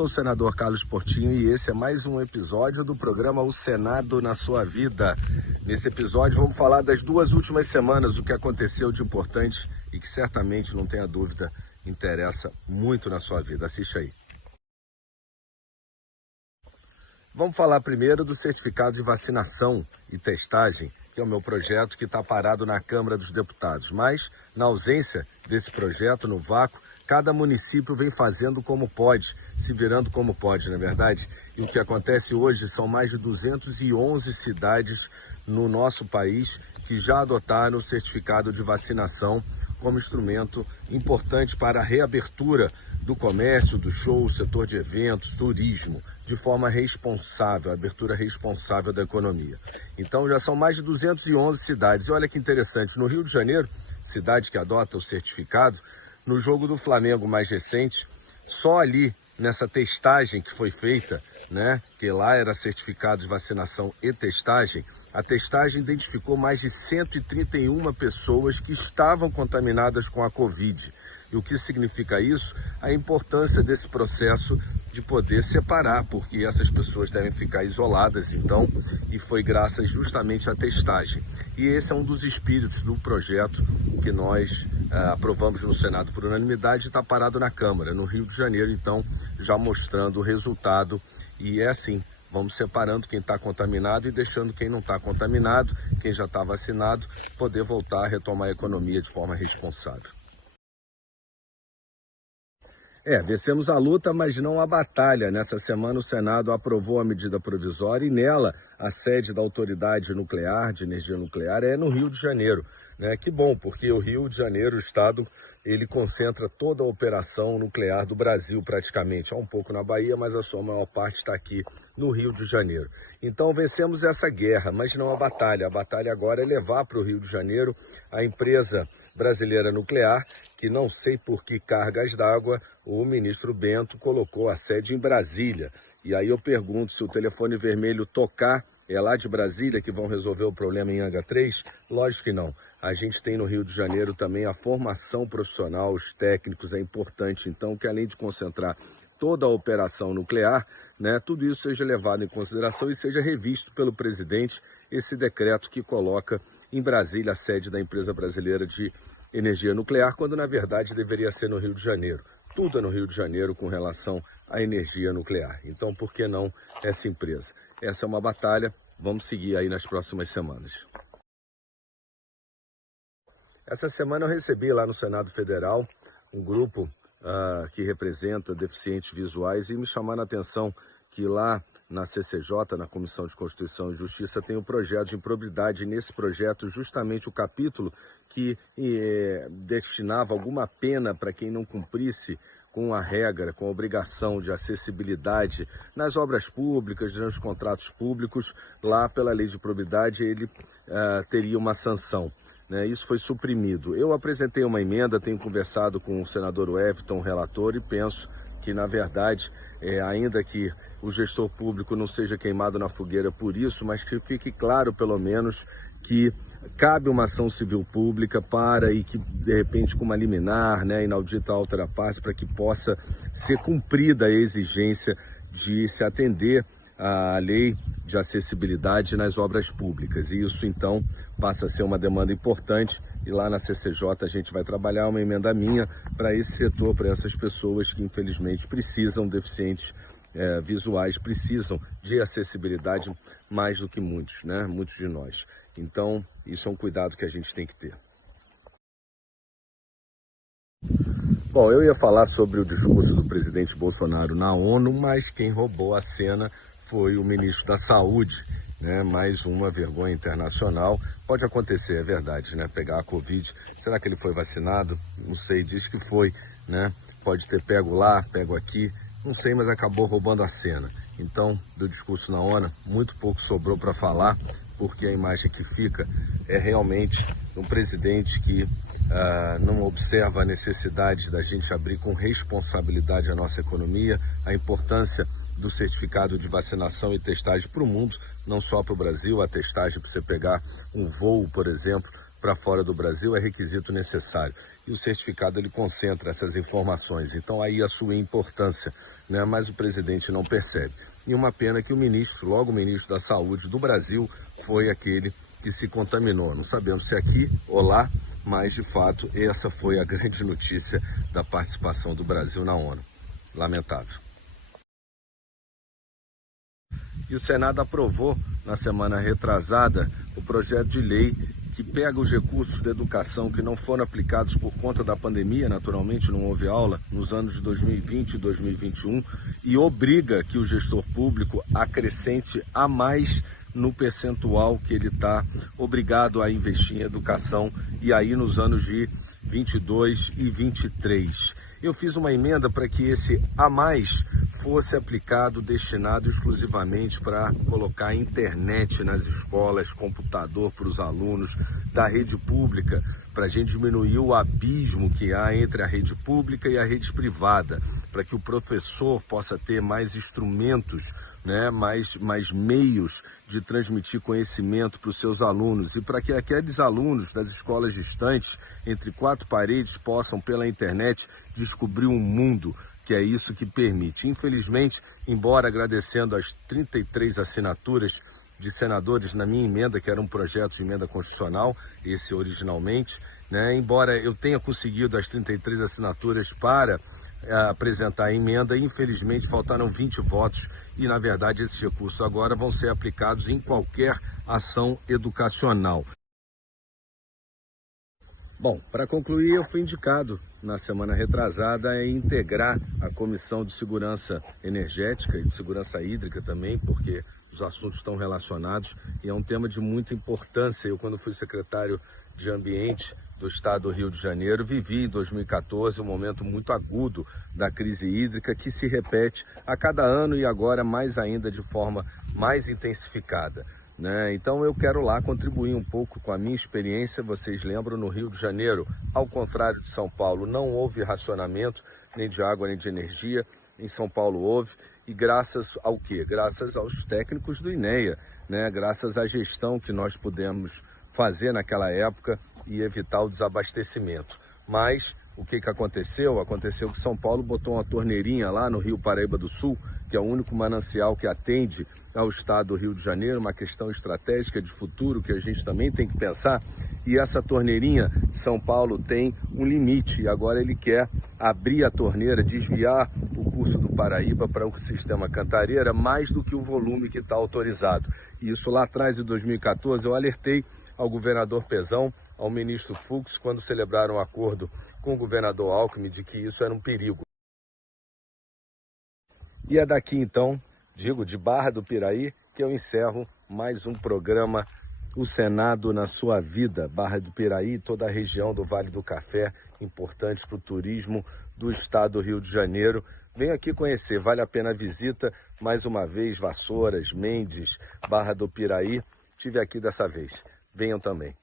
sou o senador Carlos Portinho e esse é mais um episódio do programa O Senado na Sua Vida. Nesse episódio vamos falar das 2 últimas semanas, o que aconteceu de importante e que certamente, não tenha dúvida, interessa muito na sua vida. Assiste aí. Vamos falar primeiro do certificado de vacinação e testagem, que é o meu projeto que está parado na Câmara dos Deputados. Mas, na ausência desse projeto, no vácuo, cada município vem fazendo como pode, se virando como pode, na verdade. E o que acontece hoje são mais de 211 cidades no nosso país que já adotaram o certificado de vacinação como instrumento importante para a reabertura do comércio, do show, setor de eventos, turismo, de forma responsável, abertura responsável da economia. Então já são mais de 211 cidades. E olha que interessante, no Rio de Janeiro, cidade que adota o certificado, no jogo do Flamengo mais recente, só ali nessa testagem que foi feita, né, que lá era certificado de vacinação e testagem, a testagem identificou mais de 131 pessoas que estavam contaminadas com a Covid. E o que significa isso? A importância desse processo de poder separar, porque essas pessoas devem ficar isoladas, então, e foi graças justamente à testagem. E esse é um dos espíritos do projeto que nós aprovamos no Senado por unanimidade e está parado na Câmara, no Rio de Janeiro, então, já mostrando o resultado. E é assim, vamos separando quem está contaminado e deixando quem não está contaminado, quem já está vacinado, poder voltar a retomar a economia de forma responsável. Vencemos a luta, mas não a batalha. Nessa semana o Senado aprovou a medida provisória e nela a sede da Autoridade Nuclear, de Energia Nuclear, é no Rio de Janeiro. Que bom, porque o Rio de Janeiro, o estado, ele concentra toda a operação nuclear do Brasil praticamente. Há um pouco na Bahia, mas a sua maior parte está aqui no Rio de Janeiro. Então vencemos essa guerra, mas não a batalha. A batalha agora é levar para o Rio de Janeiro a empresa brasileira nuclear, que não sei por que cargas d'água o ministro Bento colocou a sede em Brasília. E aí eu pergunto, se o telefone vermelho tocar, é lá de Brasília que vão resolver o problema em Angra 3? Lógico que não. A gente tem no Rio de Janeiro também a formação profissional, os técnicos, é importante então que além de concentrar toda a operação nuclear, tudo isso seja levado em consideração e seja revisto pelo presidente esse decreto que coloca em Brasília a sede da empresa brasileira de energia nuclear, quando na verdade deveria ser no Rio de Janeiro. Tudo é no Rio de Janeiro com relação à energia nuclear. Então, por que não essa empresa? Essa é uma batalha, vamos seguir aí nas próximas semanas. Essa semana eu recebi lá no Senado Federal um grupo que representa deficientes visuais e me chamaram a atenção que lá na CCJ, na Comissão de Constituição e Justiça, tem o projeto de improbidade. E nesse projeto, justamente o capítulo que destinava alguma pena para quem não cumprisse com a regra, com a obrigação de acessibilidade nas obras públicas, nos contratos públicos, lá pela lei de probidade ele teria uma sanção. Isso foi suprimido. Eu apresentei uma emenda, tenho conversado com o senador Everton, relator, e penso que, na verdade, ainda que o gestor público não seja queimado na fogueira por isso, mas que fique claro, pelo menos, que cabe uma ação civil pública e que, de repente, com uma liminar, inaudita altera parte, para que possa ser cumprida a exigência de se atender à lei de acessibilidade nas obras públicas. E isso, então, passa a ser uma demanda importante e lá na CCJ a gente vai trabalhar uma emenda minha para esse setor, para essas pessoas que, infelizmente, precisam, deficientes visuais, precisam de acessibilidade mais do que muitos, muitos de nós. Então, isso é um cuidado que a gente tem que ter. Bom, eu ia falar sobre o discurso do presidente Bolsonaro na ONU, mas quem roubou a cena foi o ministro da Saúde, mais uma vergonha internacional. Pode acontecer, é verdade, pegar a Covid. Será que ele foi vacinado? Não sei, diz que foi, Pode ter pego lá, pego aqui, não sei, mas acabou roubando a cena. Então, do discurso na ONU, muito pouco sobrou para falar, porque a imagem que fica é realmente um presidente que não observa a necessidade da gente abrir com responsabilidade a nossa economia, a importância do certificado de vacinação e testagem para o mundo, não só para o Brasil, a testagem para você pegar um voo, por exemplo, para fora do Brasil é requisito necessário. E o certificado ele concentra essas informações. Então aí a sua importância, né? Mas o presidente não percebe. E uma pena que o ministro, logo o ministro da Saúde do Brasil, foi aquele que se contaminou. Não sabemos se aqui ou lá, mas de fato essa foi a grande notícia da participação do Brasil na ONU. Lamentável. E o Senado aprovou na semana retrasada o projeto de lei que pega os recursos da educação que não foram aplicados por conta da pandemia, naturalmente não houve aula nos anos de 2020 e 2021, e obriga que o gestor público acrescente a mais no percentual que ele está obrigado a investir em educação, e aí nos anos de 22 e 23. Eu fiz uma emenda para que esse a mais fosse aplicado, destinado exclusivamente para colocar internet nas escolas, computador para os alunos da rede pública, para a gente diminuir o abismo que há entre a rede pública e a rede privada, para que o professor possa ter mais instrumentos, né, mais meios de transmitir conhecimento para os seus alunos e para que aqueles alunos das escolas distantes, entre quatro paredes, possam pela internet descobrir um mundo, que é isso que permite. Infelizmente, embora agradecendo as 33 assinaturas de senadores na minha emenda, que era um projeto de emenda constitucional, esse originalmente, né, embora eu tenha conseguido as 33 assinaturas para apresentar a emenda, infelizmente faltaram 20 votos e, na verdade, esses recursos agora vão ser aplicados em qualquer ação educacional. Bom, para concluir, eu fui indicado na semana retrasada a integrar a Comissão de Segurança Energética e de Segurança Hídrica também, porque os assuntos estão relacionados e é um tema de muita importância. Eu, quando fui secretário de Ambiente do Estado do Rio de Janeiro, vivi em 2014 um momento muito agudo da crise hídrica que se repete a cada ano e agora mais ainda de forma mais intensificada. Então eu quero lá contribuir um pouco com a minha experiência. Vocês lembram, no Rio de Janeiro, ao contrário de São Paulo, não houve racionamento nem de água nem de energia. Em São Paulo houve, e graças ao quê? Graças aos técnicos do INEA, graças à gestão que nós pudemos fazer naquela época e evitar o desabastecimento. Mas o que aconteceu? Aconteceu que São Paulo botou uma torneirinha lá no Rio Paraíba do Sul, que é o único manancial que atende ao estado do Rio de Janeiro, uma questão estratégica de futuro que a gente também tem que pensar. E essa torneirinha, São Paulo tem um limite, e agora ele quer abrir a torneira, desviar o curso do Paraíba para o sistema Cantareira, mais do que o volume que está autorizado. E isso lá atrás, em 2014, eu alertei ao governador Pezão, ao ministro Fux, quando celebraram um acordo com o governador Alckmin de que isso era um perigo. E é daqui então, de Barra do Piraí, que eu encerro mais um programa O Senado na Sua Vida. Barra do Piraí, toda a região do Vale do Café, importante para o turismo do estado do Rio de Janeiro. Venha aqui conhecer, vale a pena a visita. Mais uma vez, Vassouras, Mendes, Barra do Piraí. Estive aqui dessa vez. Venham também.